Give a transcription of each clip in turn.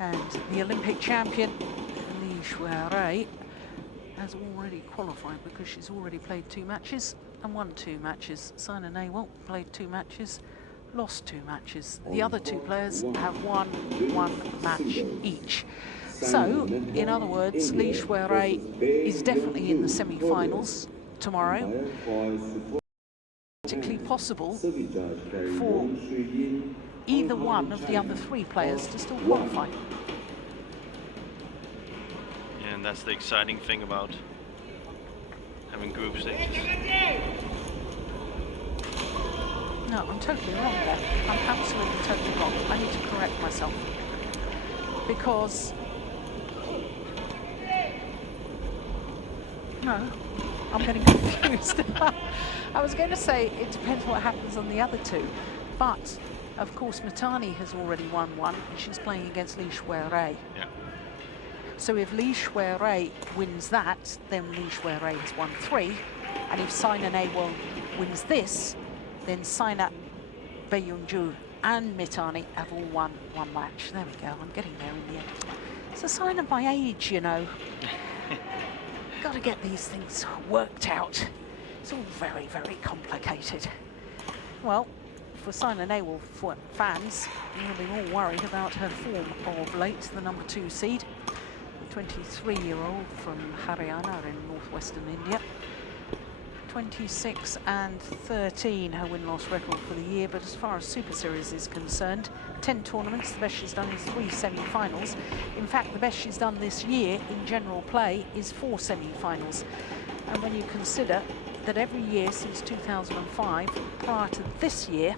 And the Olympic champion, Li Shuai, has already qualified because she's already played 2 matches and won 2 matches. Saina Nehwal played 2 matches, lost 2 matches. The other 2 players have won 1 match each. So, in other words, Li Shuai is definitely in the semi-finals tomorrow. Particularly possible for either one of the other 3 players to still qualify. Yeah, and that's the exciting thing about having group stages. No, I'm totally wrong there. I'm absolutely totally wrong. I need to correct myself. Because... No, I'm getting confused. I was going to say it depends what happens on the other 2. But, of course, Mitani has already won 1 and she's playing against Li Shuai. Yeah. So if Li Shuai wins that, then Li Shuai has won 3. And if Saina Nehwal wins this, then Saina, Bae Yeon and Mitani have all won 1 match. There we go, I'm getting there in the end. It's a sign of my age, you know. Got to get these things worked out. It's all very, very complicated. Well, for Saina Nehwal fans, you'll be more worried about her form of late, the number 2 seed. 23-year-old from Haryana in northwestern India. 26 and 13 her win-loss record for the year, but as far as Super Series is concerned, 10 tournaments, the best she's done is 3 semi-finals. In fact, the best she's done this year in general play is 4 semi-finals. And when you consider that every year since 2005, prior to this year,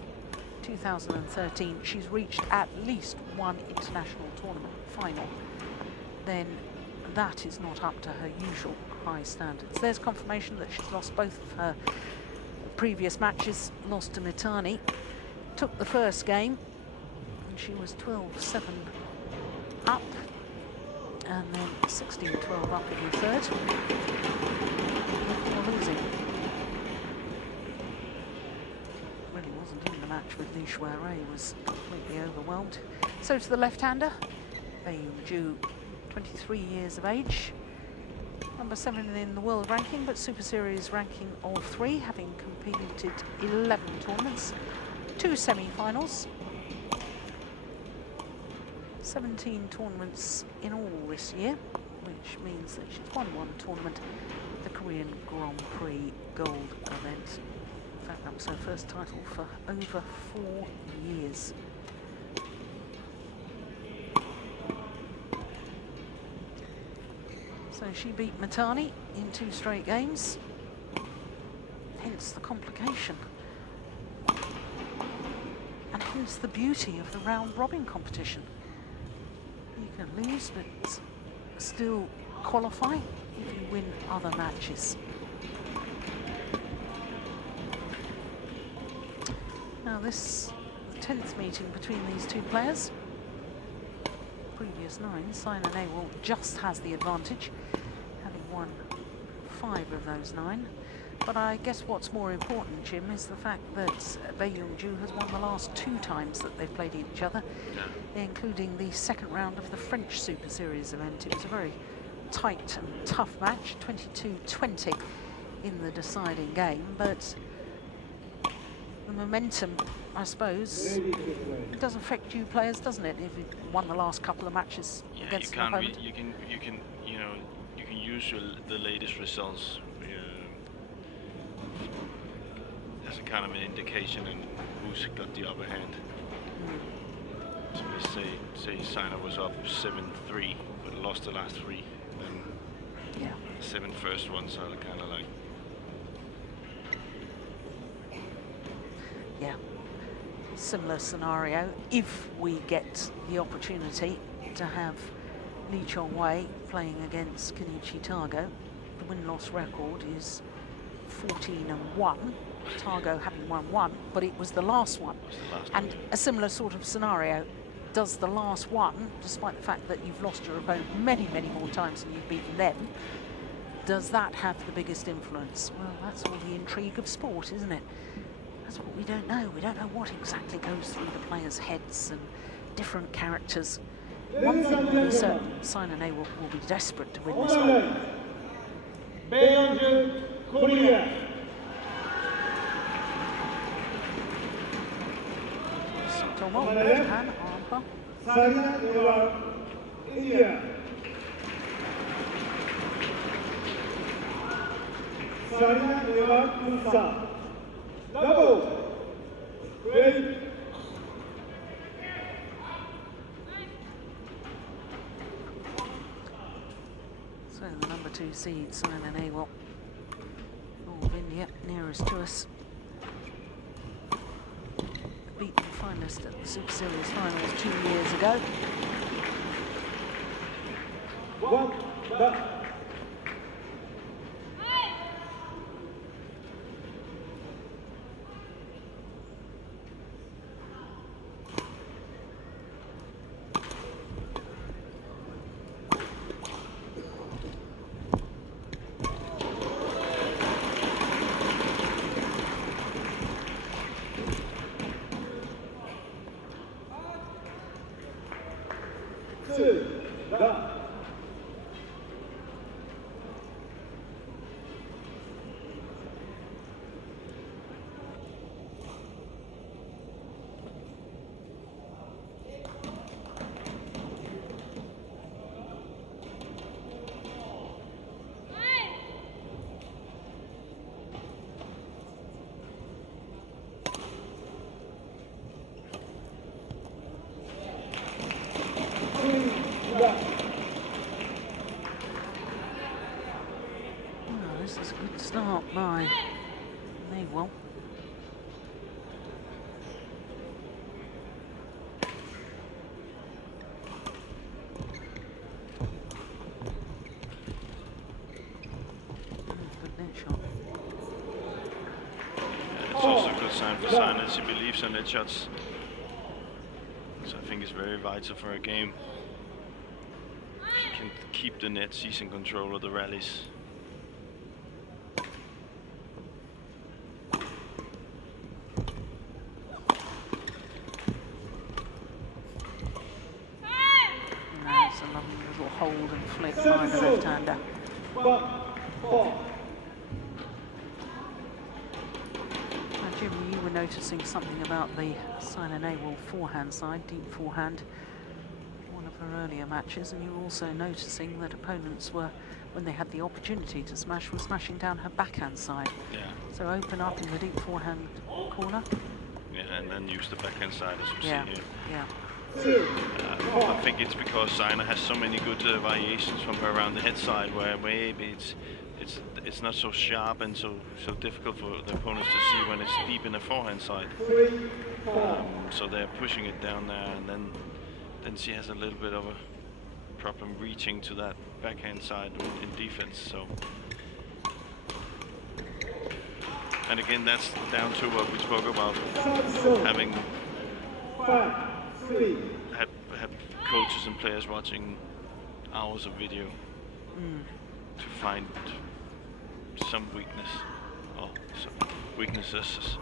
2013, she's reached at least 1 international tournament final, then that is not up to her usual high standards. There's confirmation that she's lost both of her previous matches, lost to Mitani, took the first game, and she was 12-7 up, and then 16-12 up in the third, before losing. Really wasn't in the match with Li Shuai, was completely overwhelmed. So to the left-hander, Bae Yeon, 23 years of age, number 7 in the world ranking, but Super Series ranking of 3, having competed 11 tournaments, 2 semi-finals, 17 tournaments in all this year, which means that she's won 1 tournament, the Korean Grand Prix Gold event. In fact, that was her first title for over 4 years. So she beat Mitani in 2 straight games, hence the complication. And hence the beauty of the round-robin competition. You can lose, but still qualify if you win other matches. Now this, the 10th meeting between these 2 players. Previous 9, Saina Nehwal just has the advantage, having won 5 of those 9. But I guess what's more important, Jim, is the fact that Bae Yeon has won the last 2 times that they've played each other, including the second round of the French Super Series event. It was a very tight and tough match, 22-20 in the deciding game, but the momentum, I suppose, it does affect you players, doesn't it? If you've won the last couple of matches against an opponent. You can use the latest results as a kind of an indication in who's got the upper hand. So we say Saina was up 7-3, but lost the last 3, then the 7 first ones are kind of like. Yeah, similar scenario. If we get the opportunity to have Lee Chong-wei playing against Kenichi Tago, the win-loss record is 14-1. Tago having won 1, but it was the last one. And a similar sort of scenario. Does the last one, despite the fact that you've lost your opponent many, many more times than you've beaten them, does that have the biggest influence? Well, that's all the intrigue of sport, isn't it? That's what we don't know. We don't know what exactly goes through the players' heads and different characters. One thing will be certain, Saina Nehwal will be desperate to win this one. Bae Yeon, Korea. Tomo, Japan, Armpa. Saina Nehwal, India. Saina Nehwal, Punjab. Double. Ready. So the number 2 seed, Saina Nehwal, of India, nearest to us. Beat the finalist at the Super Series Finals 2 years ago. One, done. Two, done. Oh, this is a good start by Nehwal. Good net shot. It's also a good sign for Saina. She believes in net shots. So I think it's very vital for her game. If she can keep the net, she's in control of the rallies. It's a lovely little hold and flick by the left-hander. Now, Jim, you were noticing something about the Saina Nehwal forehand side, deep forehand, one of her earlier matches, and you were also noticing that opponents were, when they had the opportunity to smash, were smashing down her backhand side. Yeah. So open up in the deep forehand corner. Yeah, and then use the backhand side as we Yeah, see here. yeah. I think it's because Saina has so many good variations from her around the head side, where maybe it's not so sharp and so difficult for the opponents to see when it's deep in the forehand side. So they're pushing it down there, and then she has a little bit of a problem reaching to that backhand side in defense. So, and again, that's down to what we spoke about, having have coaches and players watching hours of video to find some weakness or some weaknesses.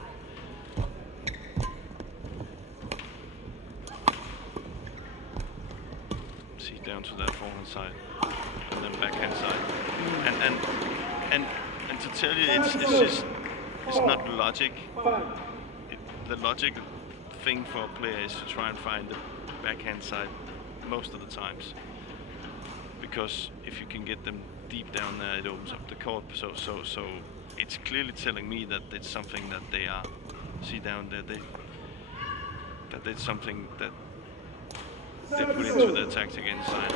See, down to that forehand side and then backhand side, and to tell you, it's not logic. The logic thing for a player is to try and find the backhand side most of the times, because if you can get them deep down there, it opens up the court. So it's clearly telling me that it's something that they are, see down there, that it's something that they put into their tactic inside.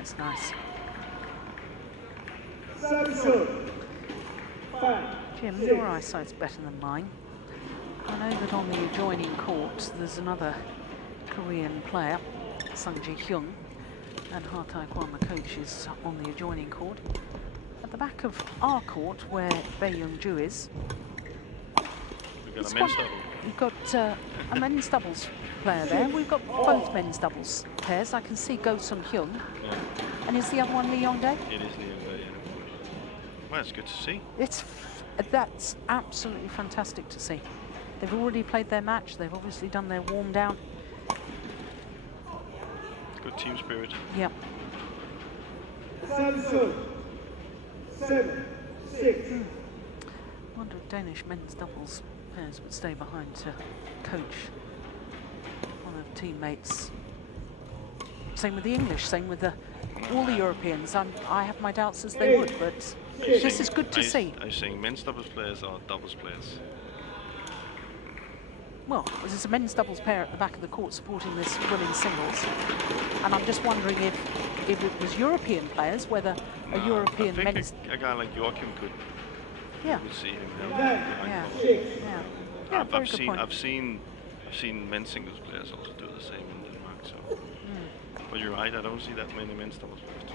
It's nice. Jim, your eyesight's better than mine. I know that on the adjoining court there's another Korean player, Sung-ji Hyung, and Ha Tai-kwan, the coach, is on the adjoining court. At the back of our court, where Bae Yeon is, We've got a men's double. you've got a men's doubles player there. We've got both men's doubles pairs. I can see Go Sung Hyung. Yeah. And is the other one Leon Day? It is Leon Day, yeah. Well, it's good to see. That's absolutely fantastic to see. They've already played their match. They've obviously done their warm down. Good team spirit. Yep. Samsung 7-6. I wonder if Danish men's doubles pairs would stay behind to coach one of the teammates. Same with the English, same with all the Europeans. I have my doubts as they would, but this is good to see. Are you saying men's doubles players or doubles players? Well, there's a men's doubles pair at the back of the court supporting this women's singles. And I'm just wondering if it was European players, whether a European I think men's... a guy like Joachim could. Yeah. Could see him Yeah. behind the Yeah. Yeah, very I've good seen point. I've seen men's singles players also do the same in Denmark. So, but you're right. I don't see that many men's doubles players. Too.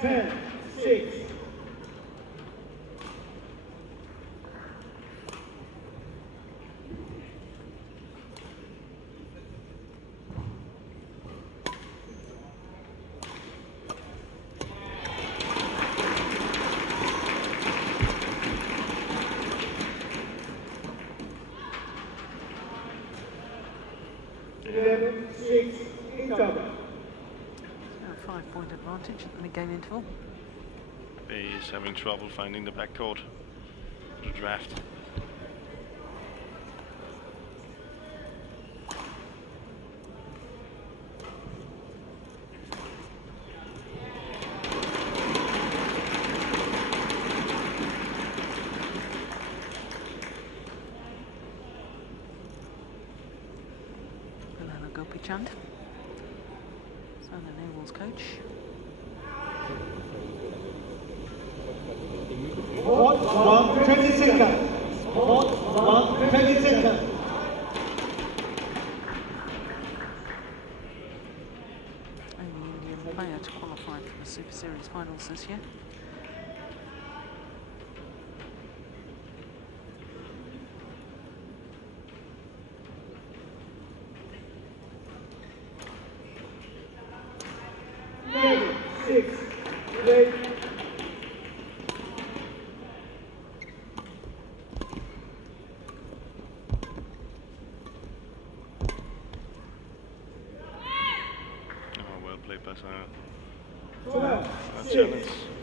10-6. In double. A 5-point advantage at the mid-game interval. Bae is having trouble finding the backcourt to draft. Chand, Saina Nehwal's coach. Hot 1, 20 seconds. Hot 1, 20 seconds. Only Indian player to qualify for the Super Series Finals this year.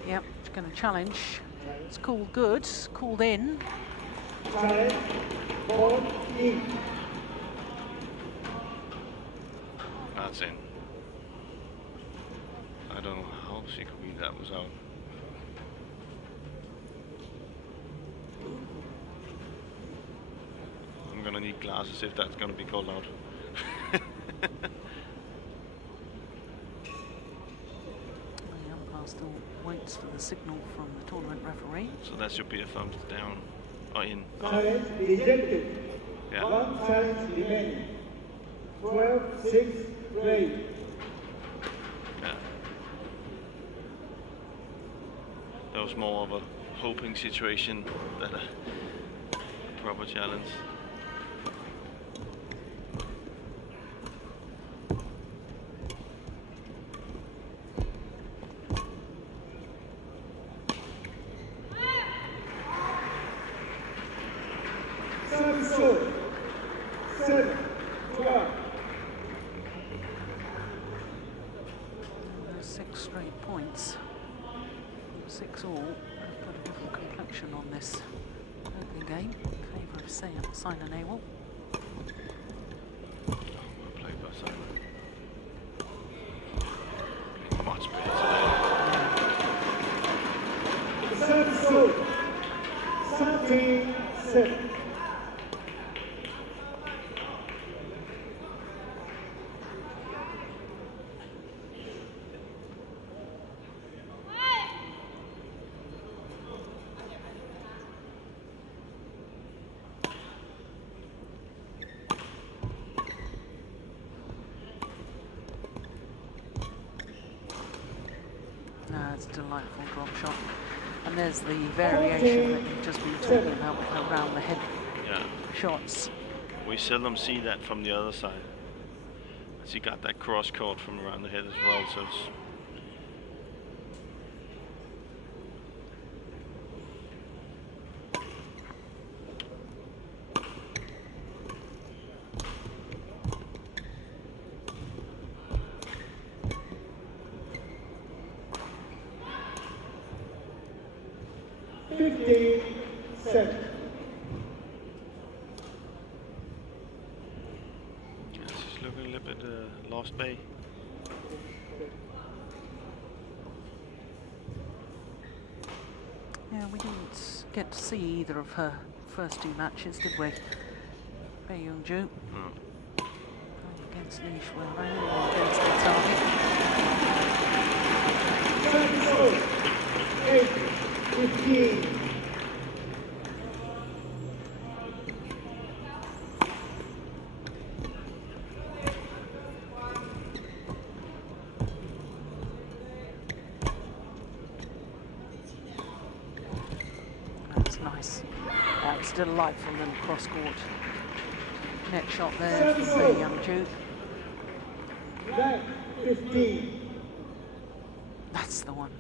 Yep, it's going to challenge. It's called good, called in. Challenge, ball in. That's in. I don't know how she could read that was out. I'm gonna need glasses if that's gonna be called out. The umpire still waits for the signal from the tournament referee. So that should be a thumbs down or in. Challenge rejected. Yeah. One challenge remaining. 12-6 play. Yeah. That was more of a hoping situation than a proper challenge. Service short. 7-12. 6 straight points. 6 all. I've got a different complexion on this opening game in favour of Saina Nehwal. Well played by Saina. Much better today. Service short. 17-7. No, it's a delightful drop shot. And there's the variation that you've just been talking about with her round the head shots. We seldom see that from the other side. She got that cross court from around the head as well, so it's she's looking a little bit lost, Bae. Yeah, we didn't get to see either of her first two matches, did we? Bae Yeon. Against Nehwal, against the target. 8-15. That's nice. That was a delightful little cross-court net shot there from Bae Yeon. 9-15. That's the one.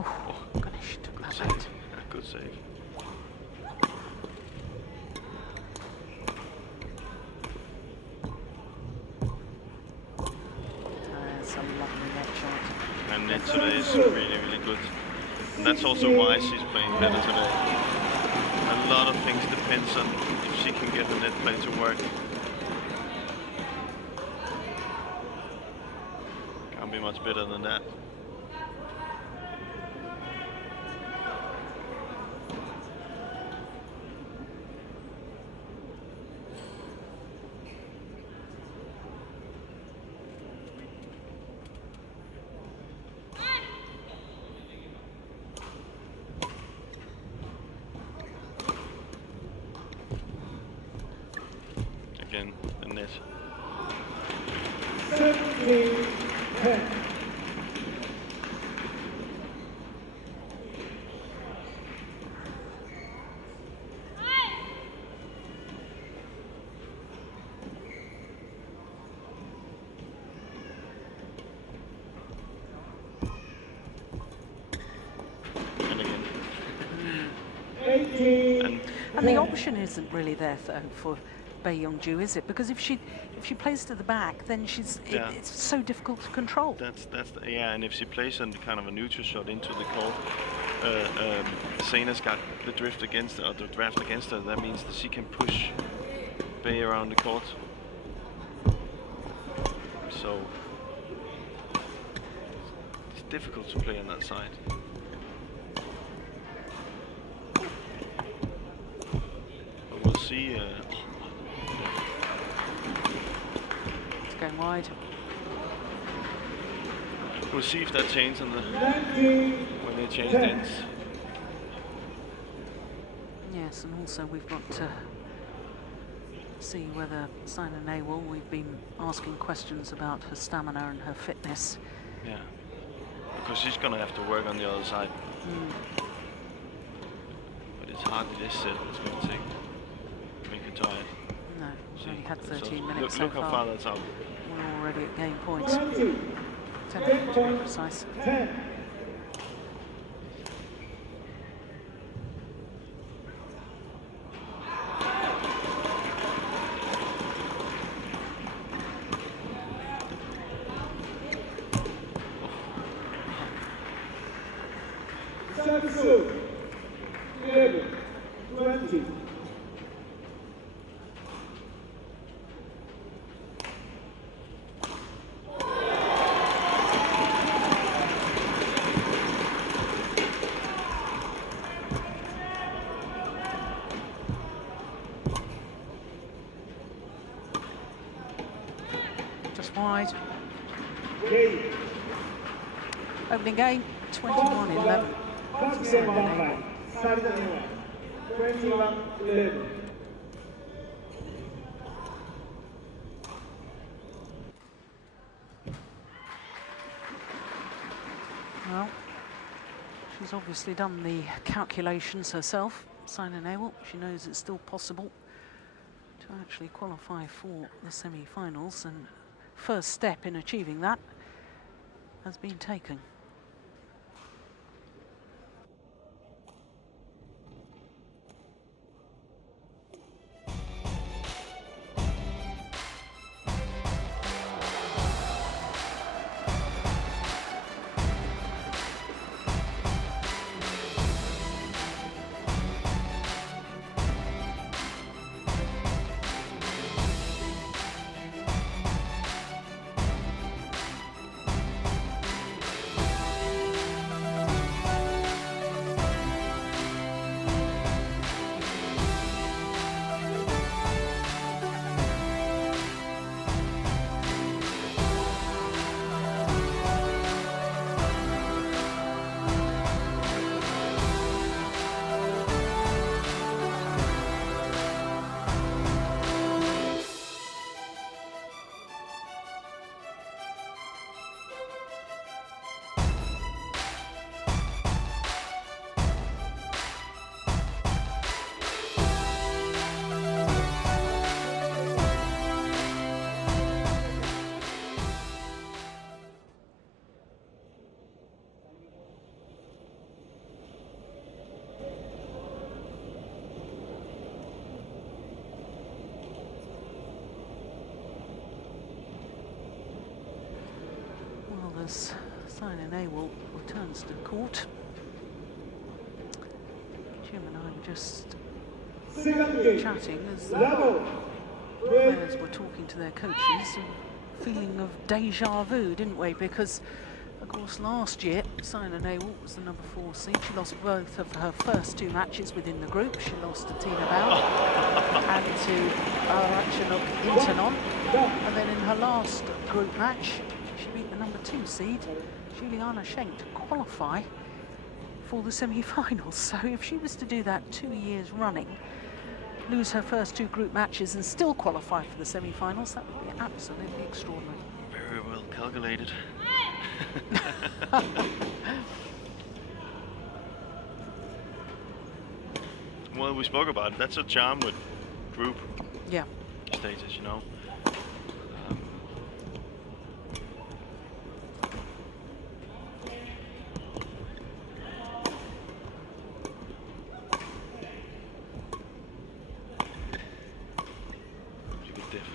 Oh, gosh, took that out. Good save. That's a lovely net shot. And net today is really, really good. And that's also why she's playing better today. A lot of things depends on if she can get the net play to work. Can't be much better than that. Again, the net. 17-10. And again. 18. And the option isn't really there though for Bae Yeon, is it? Because if she plays to the back, then it's so difficult to control. Yeah, and if she plays on kind of a neutral shot into the court, Saina's got the drift against her, or the draft against her. That means that she can push Bae around the court. So it's difficult to play on that side. But we'll see. It's going wide. We'll see if that changes on the 19. when they change the ends. Yes, and also we've got to see whether Saina Nehwal, we've been asking questions about her stamina and her fitness. Yeah, because she's gonna have to work on the other side. But it's hardly this set it's gonna take. Make her tired. No, she's only had So 13 minutes so look how far. far that's out. We're already at game point. 20. 10 to be precise. 10. Service 11, 20. Just wide. Game. Opening game, 21-11. Saina Nehwal. Saina Nehwal, 21-11. Well, she's obviously done the calculations herself, Saina Nehwal. She knows it's still possible to actually qualify for the semi-finals, and first step in achieving that has been taken. As Saina Nehwal returns to court, Jim and I were just chatting as the players were talking to their coaches, and feeling of deja vu, didn't we? Because, of course, last year Saina Nehwal was the number 4 seed. She lost both of her first 2 matches within the group. She lost to Tina Bao and to Arachanok Intanon, and then in her last group match, she beat the number 2 seed, Juliana Schenk, to qualify for the semi-finals. So if she was to do that 2 years running, lose her first 2 group matches and still qualify for the semi-finals, that would be absolutely extraordinary. Very well calculated. Well, we spoke about it. That's a charm with group stages, you know.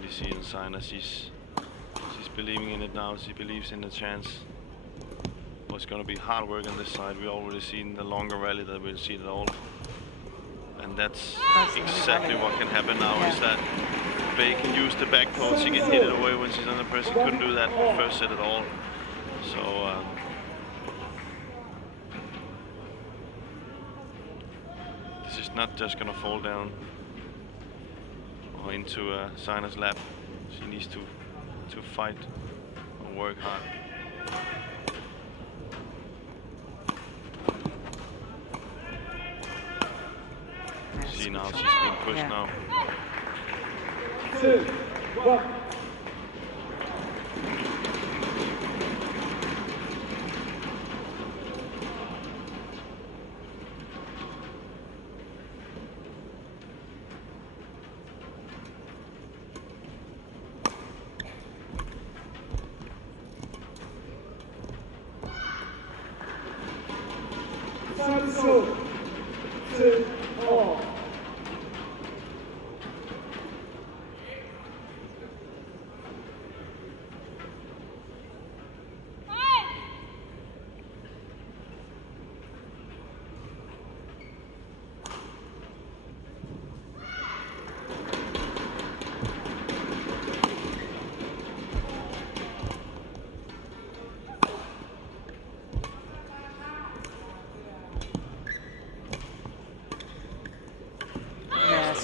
See in Saina, she's believing in it now. She believes in the chance. Well, it's going to be hard work on this side. We already seen the longer rally that we'll see it all, and that's exactly what can happen now. Is that Bae can use the back post. She can hit it away when she's under pressure. Couldn't do that first set at all. So this is not just going to fall down or into Saina's lap. She needs to fight and work hard. See now, she's being pushed now. 2, 1. Service 2, all.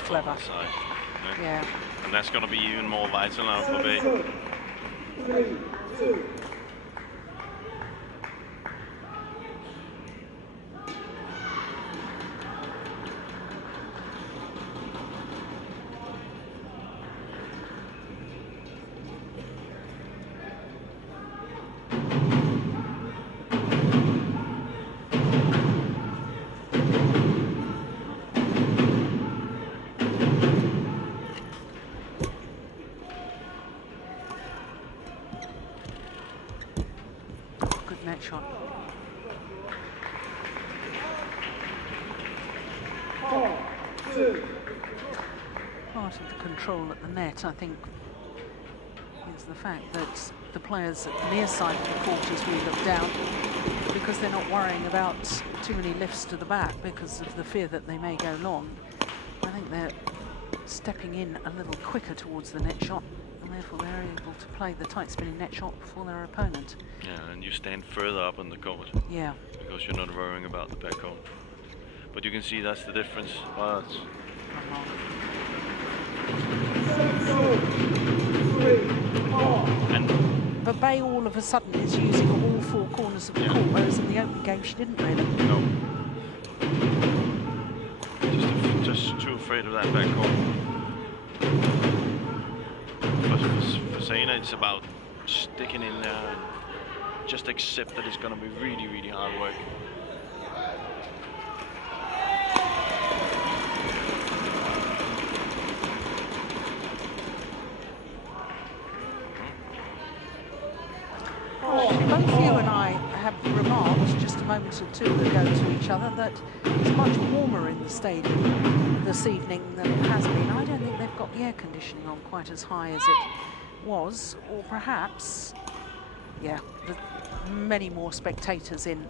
clever. Side. Yeah. And that's going to be even more vital now for Bae. 3-2. Good net shot. 4-2. Part of the control at the net, I think, is the fact that the players at the near side of the court as we look down, because they're not worrying about too many lifts to the back because of the fear that they may go long. I think they're stepping in a little quicker towards the net shot, and therefore they're able to play the tight spinning net shot before their opponent. Yeah, and you stand further up on the court. Yeah. Because you're not worrying about the back court. But you can see that's the difference. Well, it's 7-2. and But Bae all of a sudden is using all four corners of the court, whereas in the opening game she didn't really. no. Just too afraid of that back court. For Saina, it's about sticking in there and just accept that it's going to be really, really hard work. Both you and I have remarked just a moment or two ago to each other that it's much warmer in the stadium this evening than it has been. I don't think they've got the air conditioning on quite as high as it was, or perhaps, yeah, many more spectators in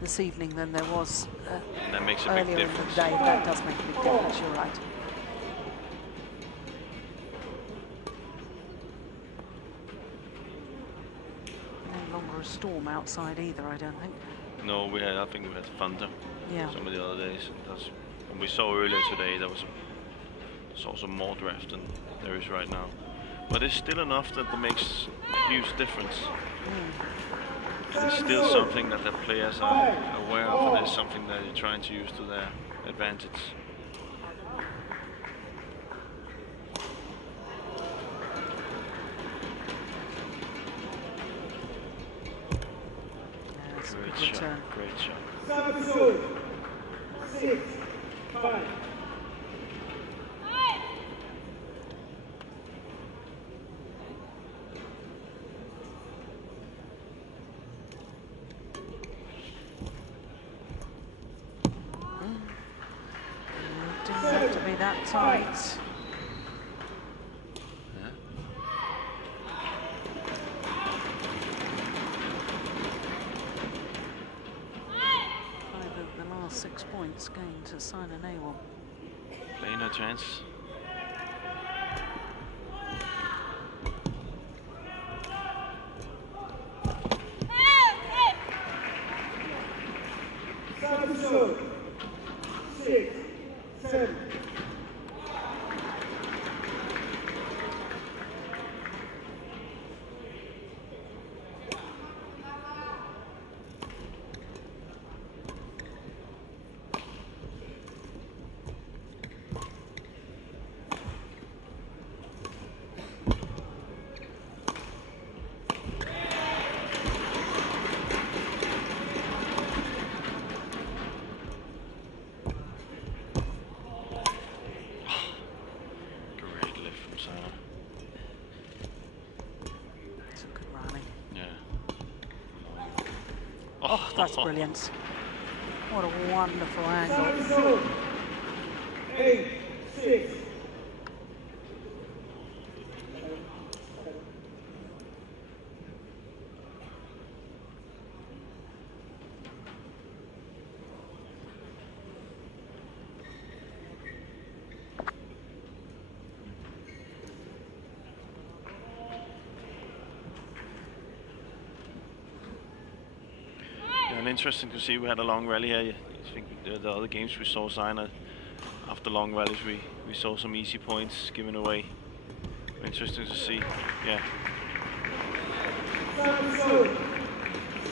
this evening than there was And that makes a big earlier in the difference. day. That does make a big difference, you're right. No longer a storm outside either, I don't think. No, I think we had thunder some of the other days. And we saw earlier today there was also more draft than there is right now. But it's still enough that it makes a huge difference. It's still something that the players are aware of, and it's something that they're trying to use to their advantage. Great shot, great shot. 7-2. 6-5. Didn't have to be that tight. The last 6 points gained to Saina Nehwal. Playing her chance. Seven, 6, 7. Oh, that's brilliant. What a wonderful angle. 7-2. 8, 6. And interesting to see we had a long rally here. I think the other games we saw Saina after long rallies, we saw some easy points given away. Interesting to see. Yeah.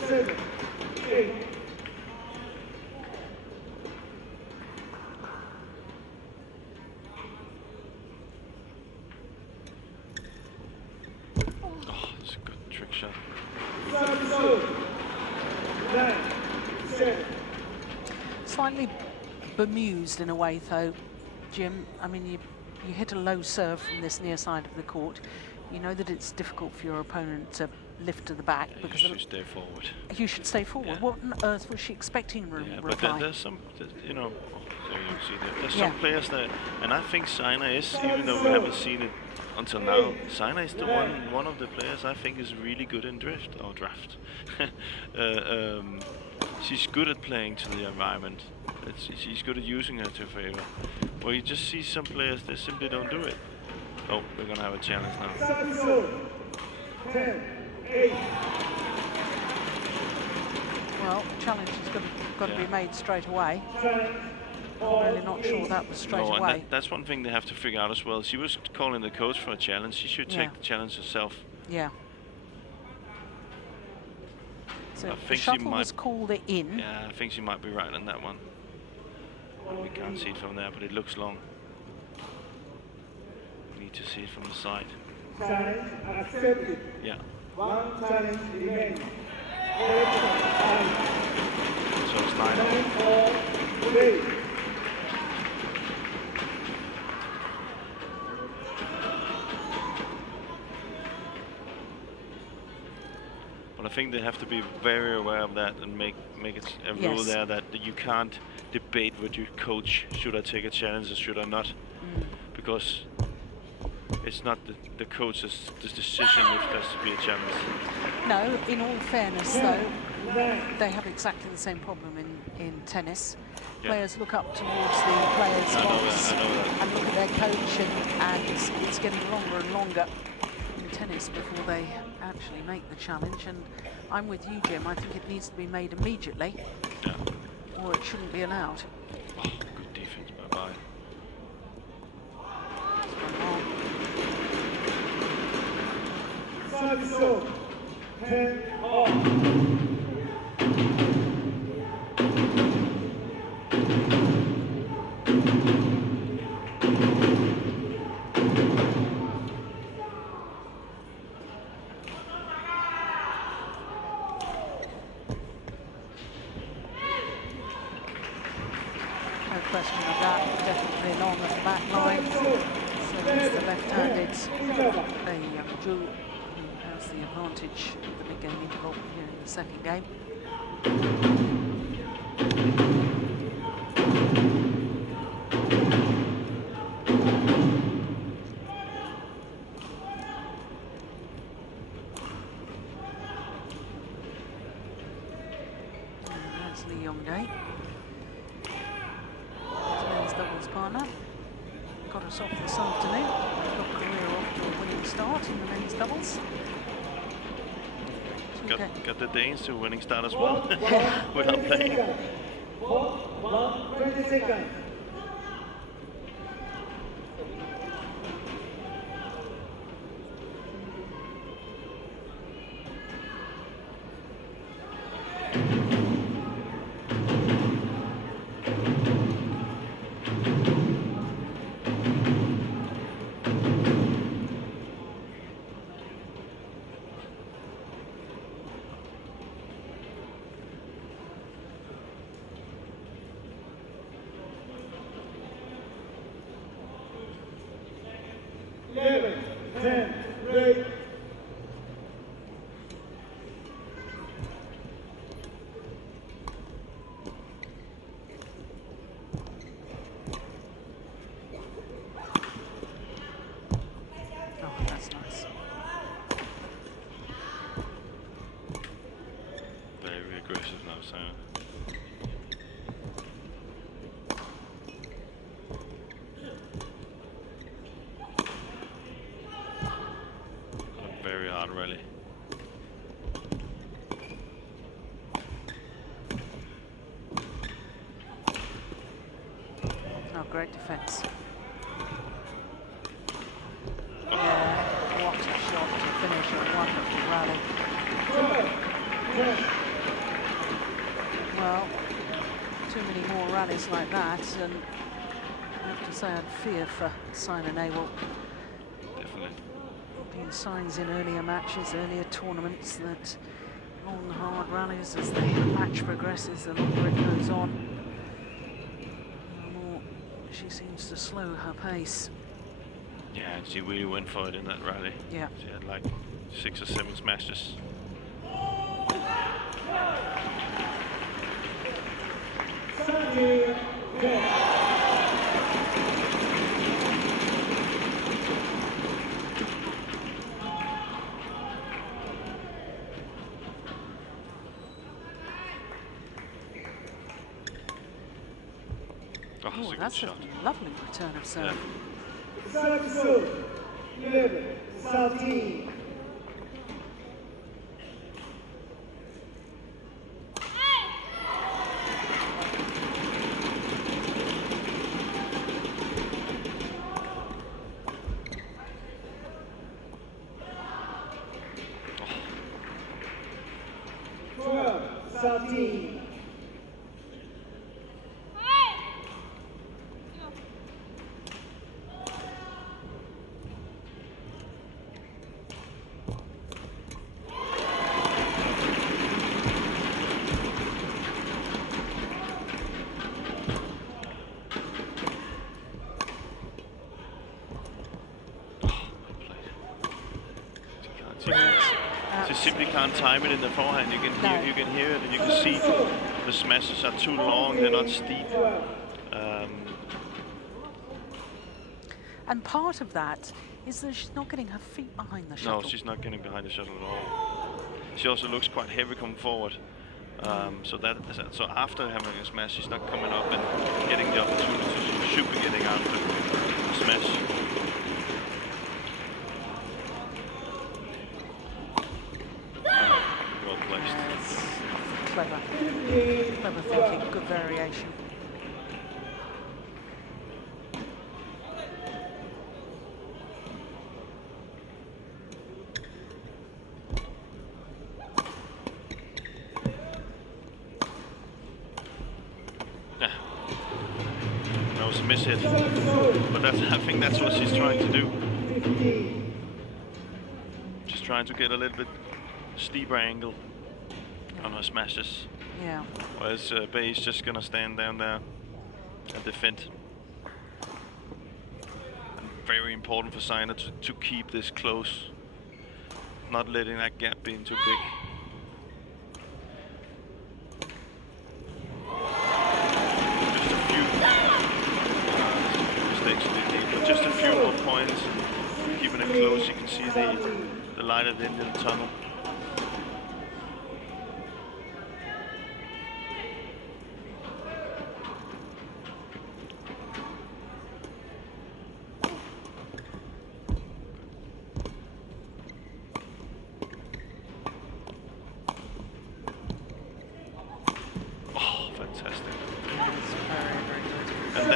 7, 8. Oh, it's a good trick shot. 9, 7. Slightly bemused in a way, though, Jim. I mean, you hit a low serve from this near side of the court. You know that it's difficult for your opponent to lift to the back because you should stay forward. You should stay forward. Yeah. What on earth was she expecting? Yeah, but there's some, you know, there you see there's Yeah. some players that, and I think Saina is, even though we haven't seen it until now, Saina is the one of the players I think is really good in draft. She's good at playing to the environment. She's good at using her to favor. Well, you just see some players, they simply don't do it. Oh, we're gonna have a challenge now. 10, 8. Well, the challenge has got to be made straight away. I'm really not sure that was straight No, away. and that's one thing they have to figure out as well. She was calling the coach for a challenge. She should take the challenge herself. Yeah. So I the think she shuttle might was called it in. Yeah, I think she might be right on that one. We can't see it from there, but it looks long. We need to see it from the side. Challenge accepted. Yeah. 1 challenge remaining. So it's 9-all. 9-3. But I think they have to be very aware of that and make it a rule there that you can't debate with your coach. Should I take a challenge or should I not? Because it's not the coach's decision if there has to be a challenge. No, in all fairness, though, they have exactly the same problem in tennis. Yeah. Players look up towards the players' box I know that. and look at their coach, and it's getting longer and longer in tennis before they actually make the challenge. And I'm with you, Jim. I think it needs to be made immediately, or it shouldn't be allowed. Oh, good defense by Bae. Service 10 off. No question of that. Definitely along at the back line. So it's the left-handed Bae Yeon, who has the advantage of the big game interval here in the second game. That's Lee Yong-dae. Men's doubles partner. Got us off this afternoon. Got career off to a winning start in the men's doubles. Got the Danes to a winning start as well without playing. 20 seconds. aggressive now, Saina. A very hard rally. Oh, great defence. Yeah, what a shot to finish a wonderful rally. Well, too many more rallies like that, and I have to say I'd fear for Saina Nehwal. Definitely. Been signs in earlier matches, earlier tournaments, that long, hard rallies as the match progresses, the longer it goes on, the more she seems to slow her pace. Yeah, and she really went for it in that rally. Yeah. She had like 6 or 7 smashes. Oh, that's a lovely return of serve. Service 11, 13. Oh. 12, 13. She simply can't time it in the forehand. You can hear it, and you can see the smashes are too long. They're not steep. And part of that is that she's not getting her feet behind the shuttle. No, she's not getting behind the shuttle at all. She also looks quite heavy coming forward. So after having a smash, she's not coming up and getting the opportunity. She should be getting out of the smash. Well placed. Clever thinking, good variation. That was a miss hit, but I think that's what she's trying to do. She's trying to get a little bit steeper angle on her smashes. Yeah. Whereas Bae is just gonna stand down there and defend. And very important for Saina to keep this close, not letting that gap be too big. Just a few more points, keeping it close. You can see the light at the end of the tunnel. Oh, fantastic! And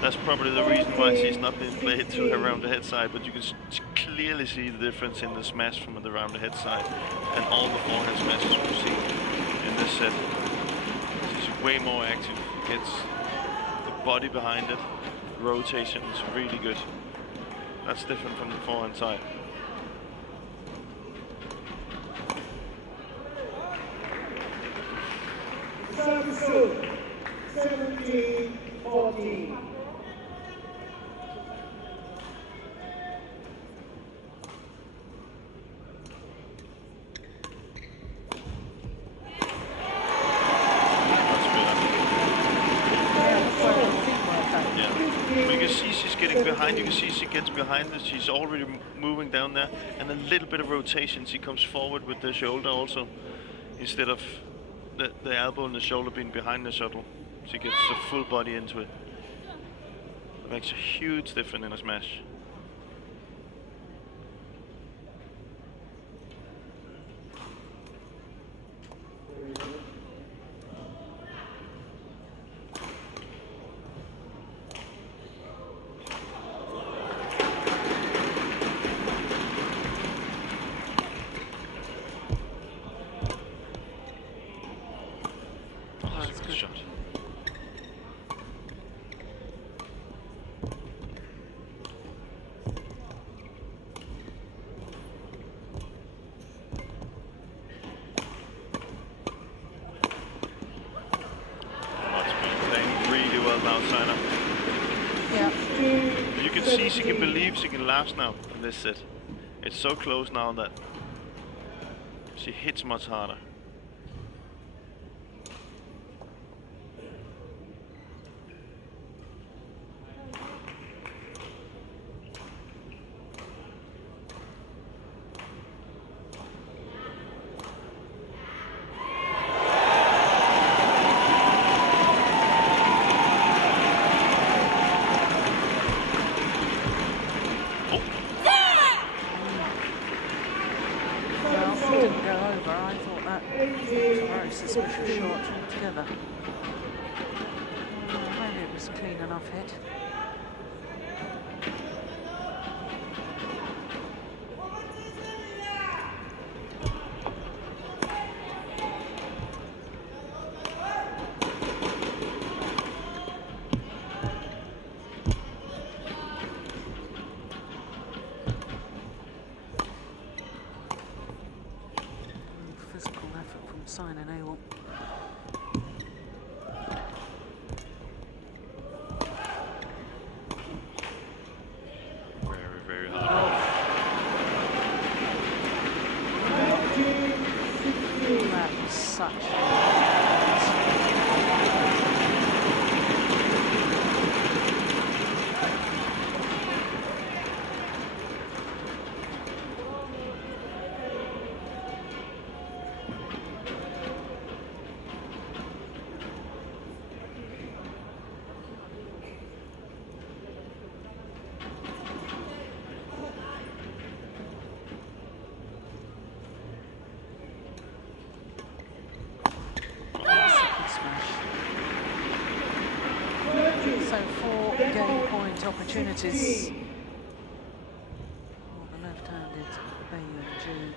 that's probably the reason why she's not been played to her round the head side, but you can clearly see the difference in the smash from the round the head side and all the forehand smashes we've seen in this set. She's way more active, gets the body behind it, rotation is really good. That's different from the forehand side. Service 17, 14. Behind, you can see she gets behind it, she's already moving down there, and a little bit of rotation, she comes forward with the shoulder also, instead of the elbow and the shoulder being behind the shuttle. She gets the full body into it. It makes a huge difference in a smash. Nice shot. Really well now, Saina. Yeah. You can see she can believe she can last now in this set. It's so close now that she hits much harder. Suspicious shot altogether. Maybe it was a clean enough hit. Physical effort from Saina Nehwal. Very hard. That was such so 4 game point opportunities. Oh, the left-handed Bae Yeon.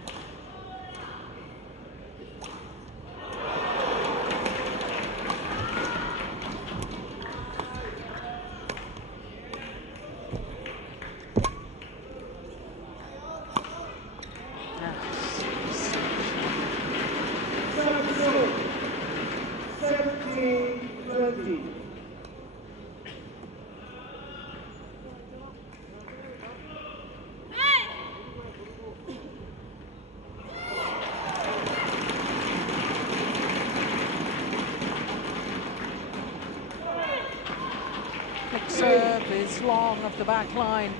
Serve is long off the back line.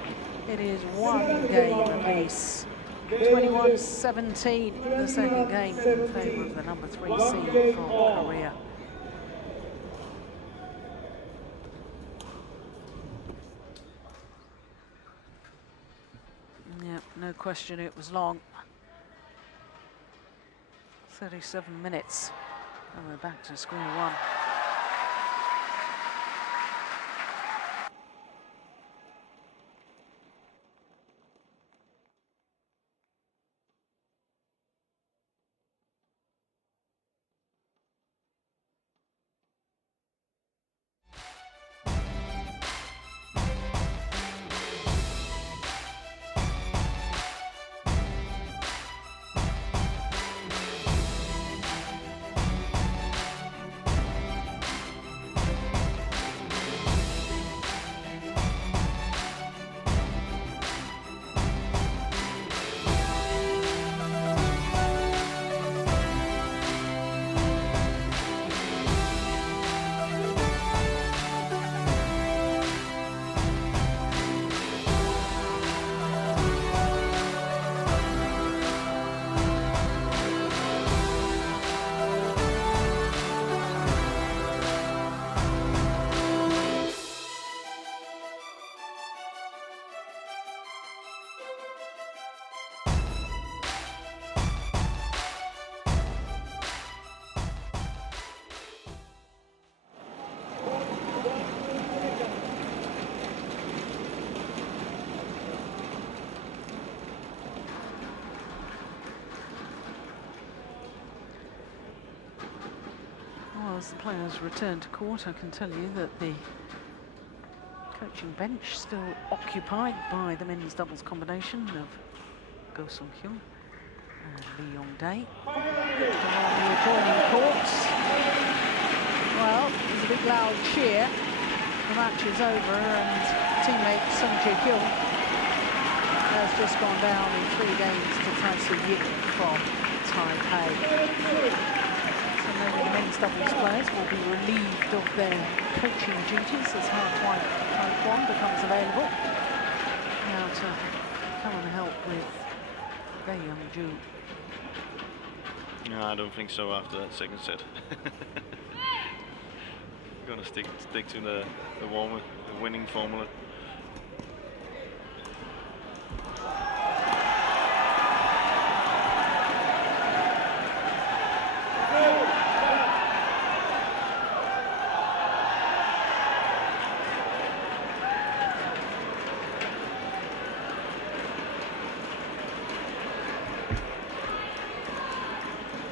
It is 1 game apiece. 21-17, the second game in favour of the number 3 seed from Korea. Yep, no question it was long. 37 minutes, and we're back to square one. Well, as the players return to court, I can tell you that the coaching bench still occupied by the men's doubles combination of Go Sung-hyun and Lee Yong-dae. On the adjoining courts, well, there's a big loud cheer. The match is over, and teammate Sung Jae-kyung has just gone down in 3 games to Tae-soo Yip from Taipei. So maybe the men's doubles players will be relieved of their coaching duties as Taekwon becomes available now to come and help with Bae Yeon. No, I don't think so after that second set. Gonna stick to the winning formula.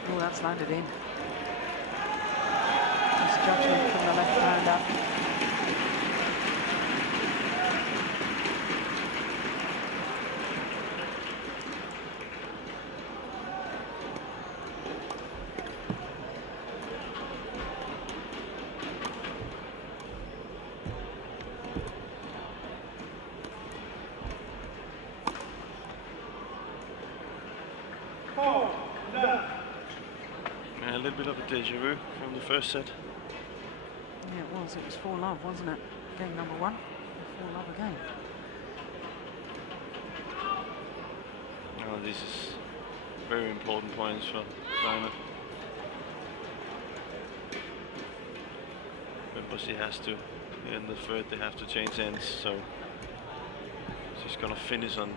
Oh, that's landed in. Nice judgment from the left-hander. A little bit of a deja vu from the first set. Yeah, it was. It was 4-love, wasn't it? Game number 1. 4-love again. Oh, this is very important points for Saina. Remember, she has to, in the third, they have to change ends, so she's gonna finish on.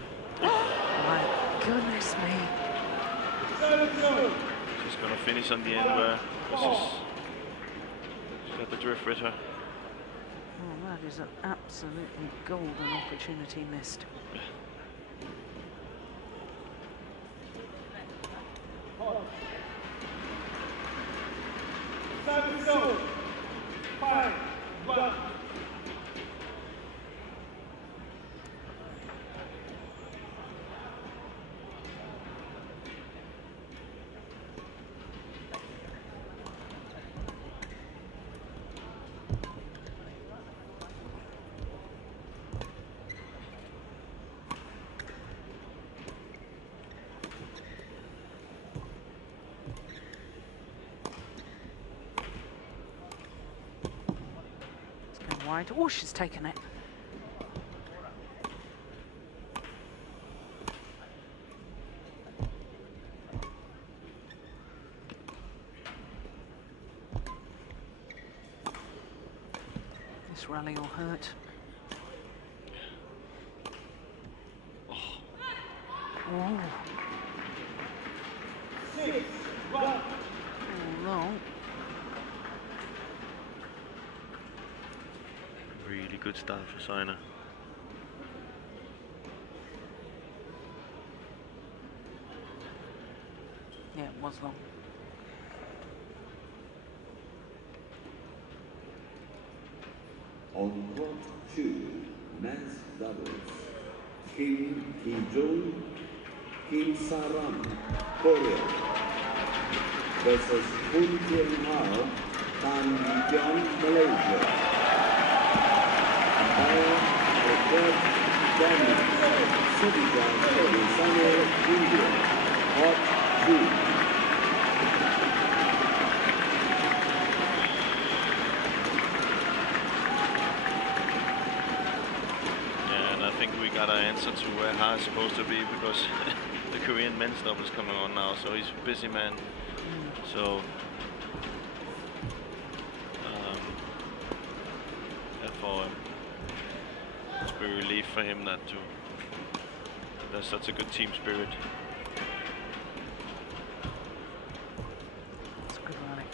My goodness me. She's gonna finish on the end where she's got the drift with her. Oh, that is an absolutely golden opportunity missed. Wide. Oh, she's taken it. This rally will hurt. Oh. Oh, no. Really good start for Saina. Yeah, it was long. On court 2, men's doubles, Kim Ki-jung, Kim Sa-ram, Korea, versus Hoon Tien-hao, Tan Yi-kyung, Malaysia. The third Daniel, Subijan, Saina, India, Hot 2. Got an answer to where Ha is supposed to be, because the Korean men's double is coming on now, so he's a busy man. So therefore it's a relief for him that there's such a good team spirit. It's a good rally.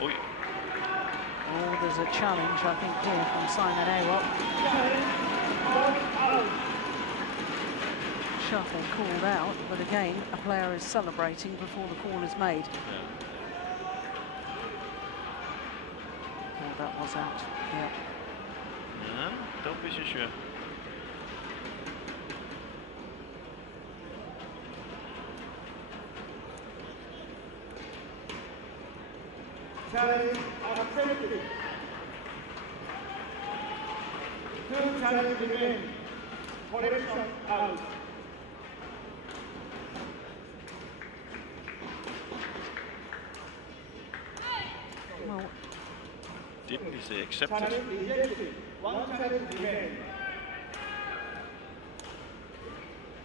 Oh yeah. Oh, there's a challenge, I think, here from Saina Nehwal. shuttle called out, but again, a player is celebrating before the call is made. Yeah. Oh, that was out. Yeah. Yeah, don't be so sure. Challenge accepted. Two challenge remain. Correction out. Well, Didn't he say accepted? Challenge rejected. One challenge remain.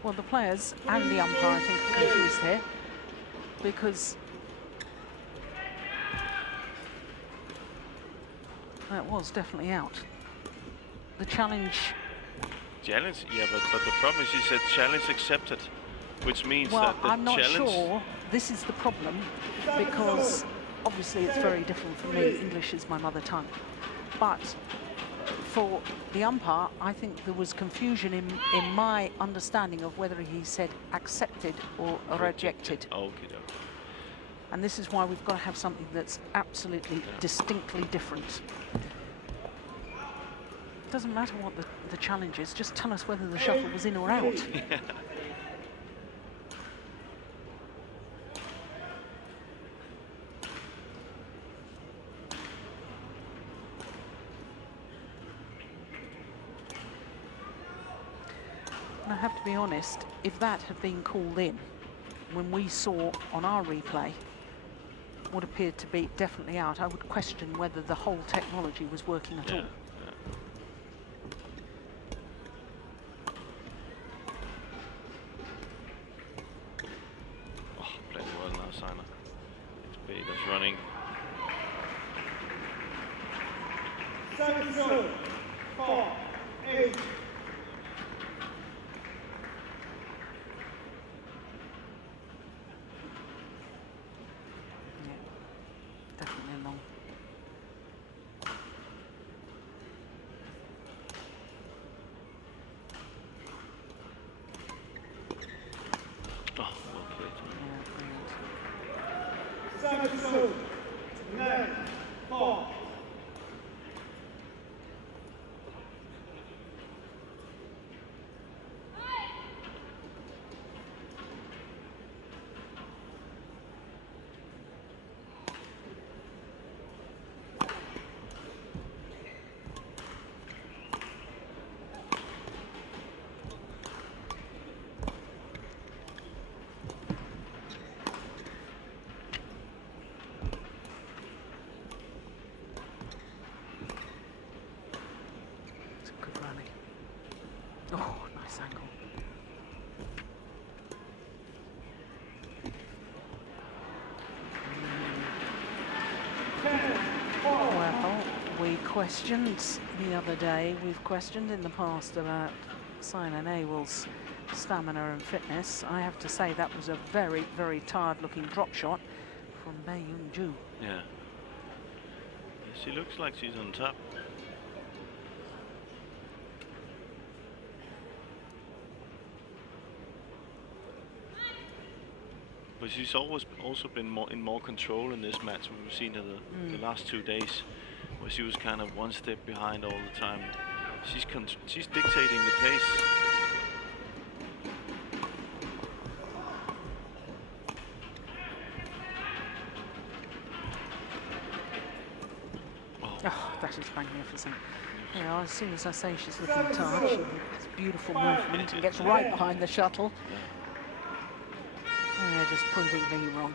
well, the players and the umpire, I think, are confused here because that was definitely out. The challenge. Challenge, yeah, but the problem is he said challenge accepted, which means Well, that the I'm not challenge. sure this is the problem because obviously it's very different for me. English is my mother tongue. But for the umpire, I think there was confusion in my understanding of whether he said accepted or rejected. Okay. And this is why we've got to have something that's absolutely distinctly different. It doesn't matter what the challenge is, just tell us whether the shuttle was in or out. And I have to be honest, if that had been called in, when we saw on our replay what appeared to be definitely out, I would question whether the whole technology was working at all. Oh, playing well now, Saina. It's Bae that's running. 7-0, 4, 8. Definitely long. Oh, well played. Yeah, brilliant. 7-0, 9, 4. It's a good rally. Oh, nice angle. Well, we questioned the other day, we've questioned in the past about Saina Nehwal's stamina and fitness. I have to say that was a very, very tired looking drop shot from Bae Yeon. Yeah. She looks like she's on top. But she's always also been in more control in this match. We've seen her the last 2 days, where she was kind of one step behind all the time. She's dictating the pace. Oh, that is magnificent. Yeah, as soon as I say she's looking tired, she has beautiful movement and gets right behind the shuttle. And they're just proving me wrong.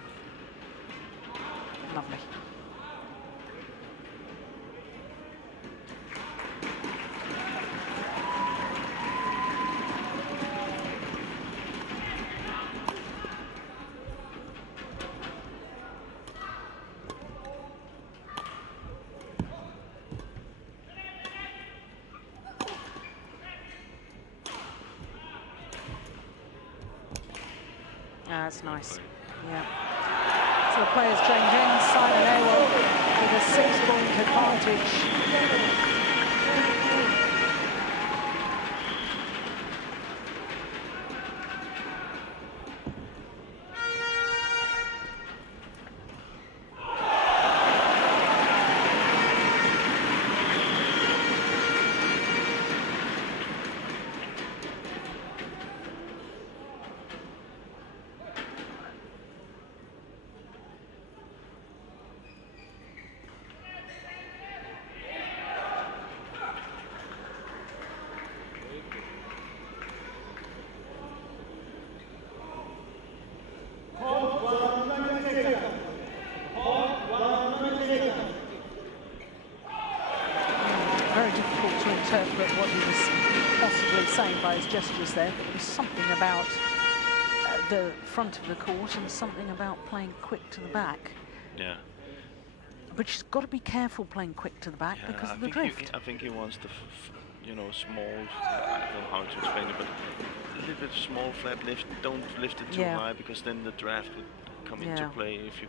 Lovely. That's nice. Yeah. So the players change in. Saina Nehwal with a 6-point advantage. saying by his gestures there, that there was something about the front of the court and something about playing quick to the back. Yeah. But she's got to be careful playing quick to the back because of the drift. I think he wants the, you know, small. I don't know how to explain it, but a little bit small flat lift. Don't lift it too high because then the draft would come into play. If you,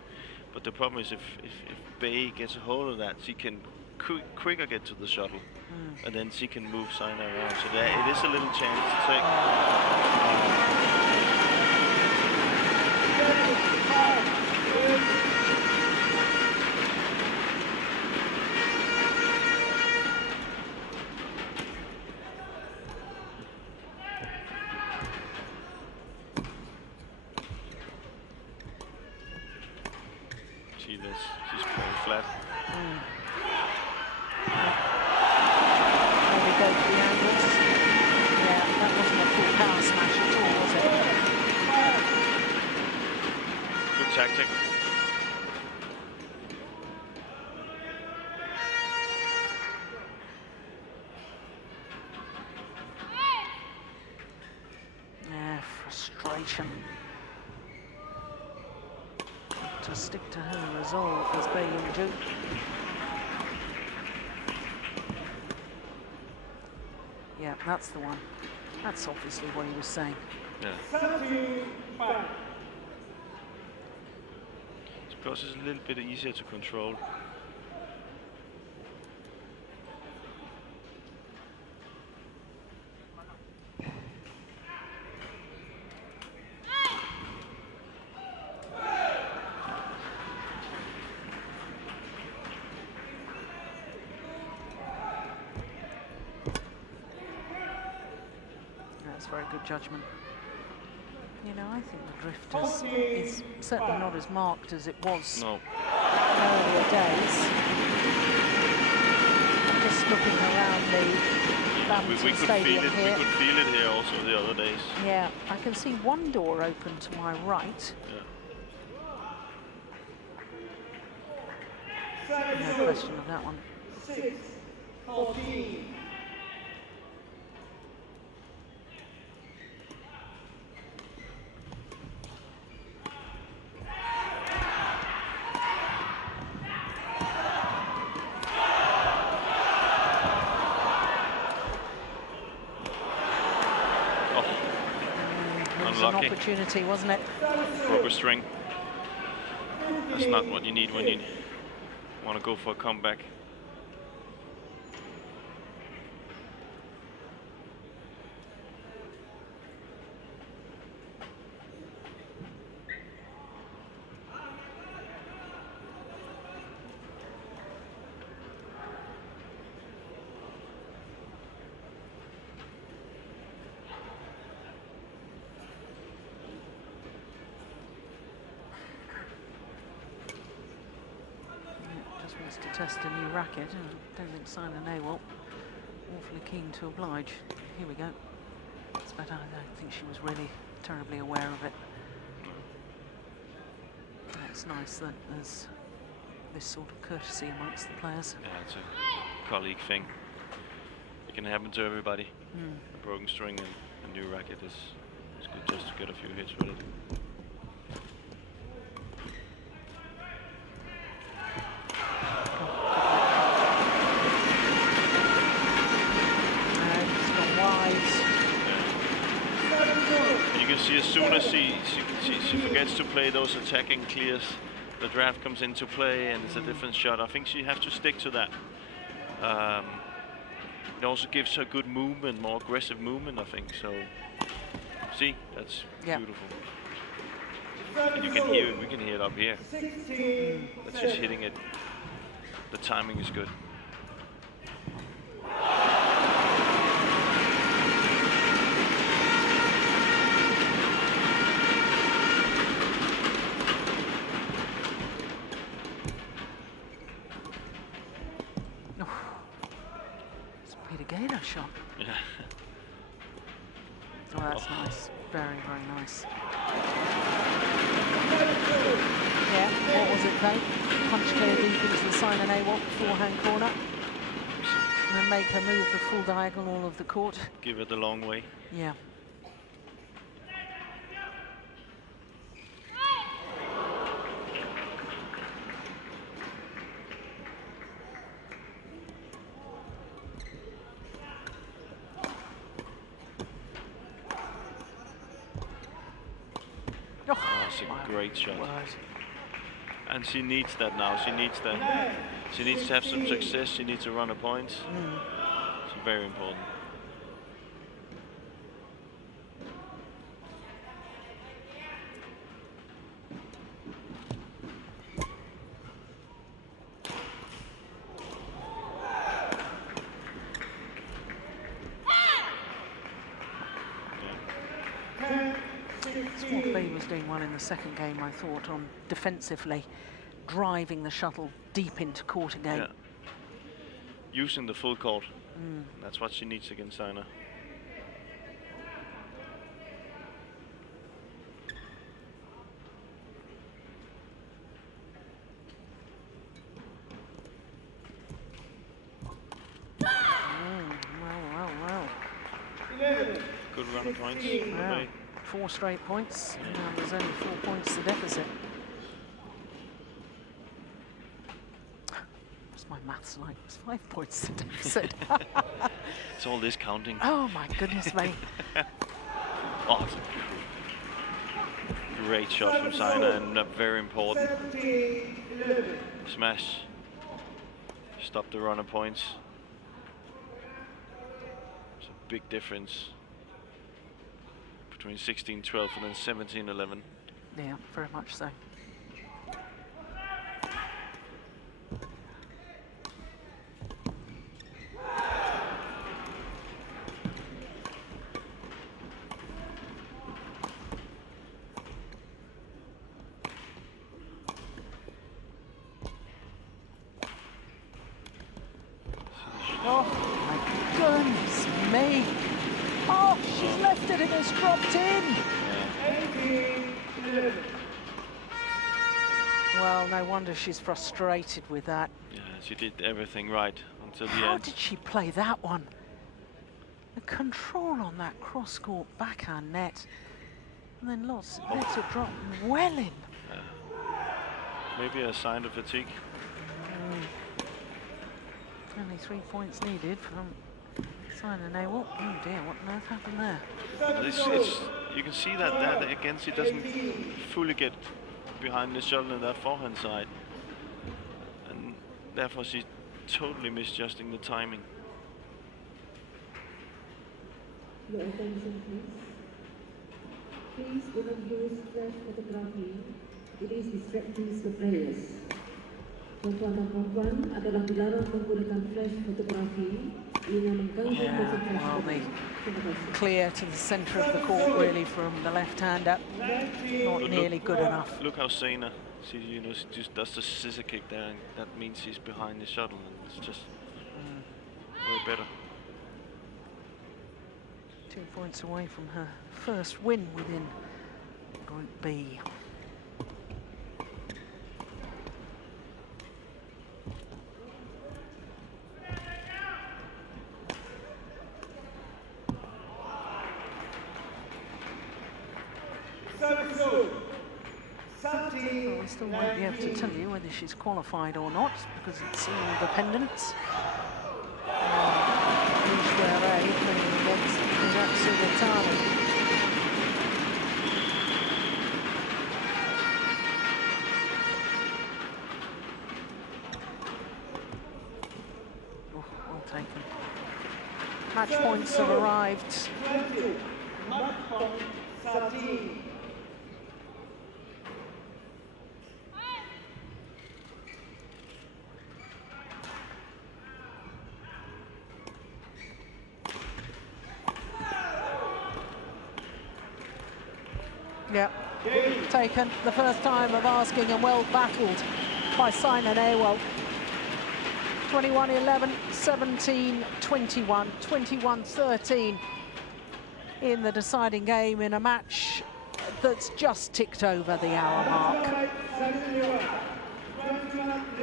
but the problem is if Bae gets a hold of that, she can quicker get to the shuttle, and then she can move Saina around. So there, it is a little chance to take. See this? She's playing flat. There we go to the angles. Yeah, that wasn't a full power smash at all, was it? Good tactic. Yeah, frustration. To stick to her resolve as Bae Yeon do. Yeah, that's the one. That's obviously what he was saying. Yeah. Because it's a little bit easier to control. That's very good judgment. You know, I think the drift is certainly not as marked as it was earlier days. I'm just looking around the badminton stadium here. We could feel it here also the other days. Yeah, I can see one door open to my right. No question of that one. 6-14. An opportunity, wasn't it? Broke a string. That's not what you need when you want to go for a comeback. To test a new racket. I don't think Saina Nehwal awfully keen to oblige. Here we go. It's better. I don't think she was really terribly aware of it. It's nice that there's this sort of courtesy amongst the players. Yeah, it's a colleague thing. It can happen to everybody. A broken string and a new racket is good just to get a few hits with it. You can see as soon as she forgets to play those attacking clears, the draft comes into play and it's a different shot. I think she has to stick to that. It also gives her good movement, more aggressive movement, I think. So, see, that's beautiful. And you can hear it, we can hear it up here. That's just hitting it. The timing is good. Shot. Yeah. Oh, that's nice. Very, very nice. Yeah, what was it, though? Punch clear deep into the Saina Nehwal forehand corner. And then make her move the full diagonal of the court. Give it the long way. Yeah. Oh, that's a great shot. And she needs that now. She needs that. She needs to have some success. She needs to run a point. It's very important. Bae was doing well in the second game, I thought, on defensively, driving the shuttle deep into court again. Yeah. Using the full court. That's what she needs against Saina. Well. Good run of points. Yeah. 4 straight points. Now there's only 4 points to deficit. What's my maths like? It's 5 points to deficit. It's all this counting. Oh my goodness me. Oh, it's a great shot from Saina, and a very important smash. Stop the run of points. It's a big difference between 16-12 and then 17-11. Yeah, very much so. Oh my goodness me. Oh, she's left it and it's dropped in. Well, no wonder she's frustrated with that. Yeah, she did everything right until the How end. did she play that one? The control on that cross-court backhand net. And then let it drop well in. Maybe a sign of fatigue. Only 3 points needed from Saina Nehwal. Oh dear, what on earth happened there? You can see that again she doesn't fully get behind the shuttle in that forehand side. And therefore she's totally misadjusting the timing. Your attention, please. Please do not use flash photography. It is distracting the players. Perempuan adalah dilarang menggunakan flash fotografi yang mengganggu konsentrasi. Well, the clear to the centre of the court really from the left-hander. Not nearly good enough. Look how Saina, she just does the scissor kick there, and that means she's behind the shuttle, and it's just way better. 2 points away from her first win within Group B. Well, we still won't be able to tell you whether she's qualified or not because it's all dependent. Oh, well taken. Match points have arrived. Match point 13. Yeah, taken the first time of asking and well battled by Saina Nehwal. 21-11, 17-21, 21-13 in the deciding game in a match that's just ticked over the hour mark.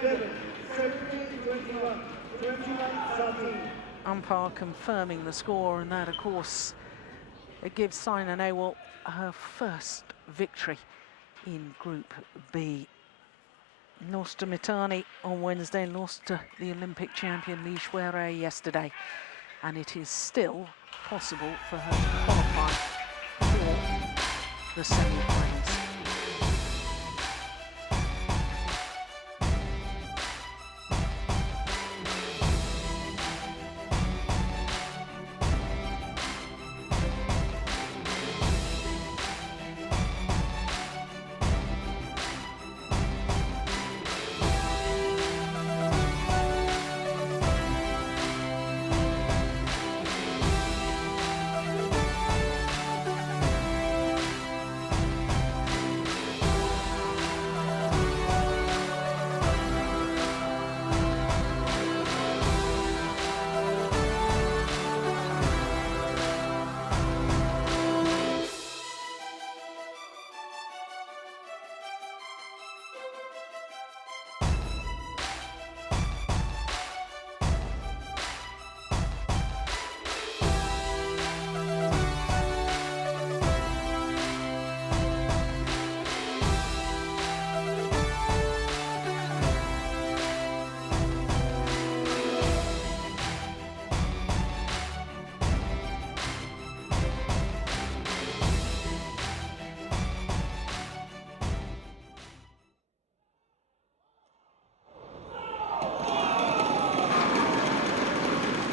21-11, 17-21, 21-13. umpire confirming the score, and that, of course, it gives Saina Nehwal her first victory in Group B. Lost to Mitani on Wednesday, lost to the Olympic champion Li Shuirui yesterday, and it is still possible for her to qualify for the semi-finals.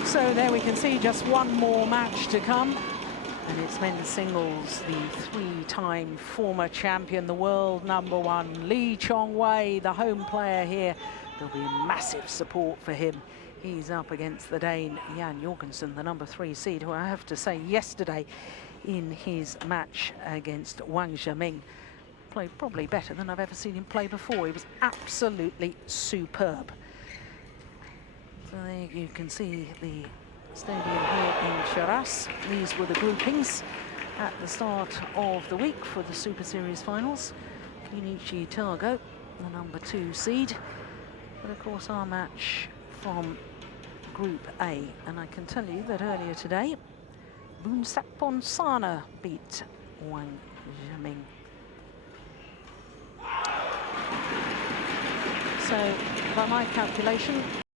So there we can see just one more match to come, and it's men's singles. The three-time former champion, the world #1, Lee Chong-wei, the home player here. There'll be massive support for him. He's up against the Dane Jan Jorgensen, the #3 seed, who I have to say yesterday in his match against Wang Zhiming played probably better than I've ever seen him play before. He was absolutely superb. So there you can see the stadium here in Shiraz. These were the groupings at the start of the week for the Super Series finals. Kenichi Targo, the #2 seed. But of course our match from Group A. And I can tell you that earlier today, Boonsapon Sana beat Wang Zhiming. So by my calculation,